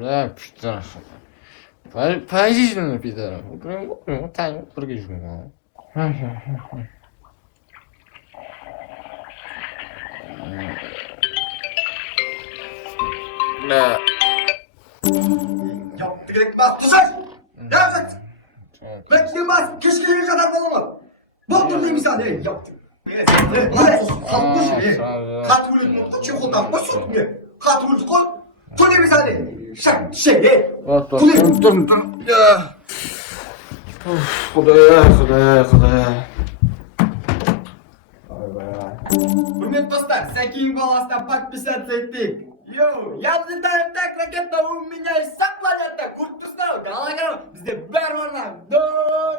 Ya putain. Pas juste putain. Tayo, pergi semua. Nah. Yaptı gerek bas kusar. Ne yapacaksın? Beklemez. Keşke kadar falan. Baktım ne misal yaptı. Kalkmış. Kat vuruldu. Çukurdan basın. Kat vuruldu. Bu ne misal? Şey. Dur. Ya. Xudoya. Hürmet dostlar, Sekin Balas'tan подписаться ettik. Yo, yazdı taraftak rakette у меня есть сак планета, Куртустау, Галагаров, bizde ber var lan.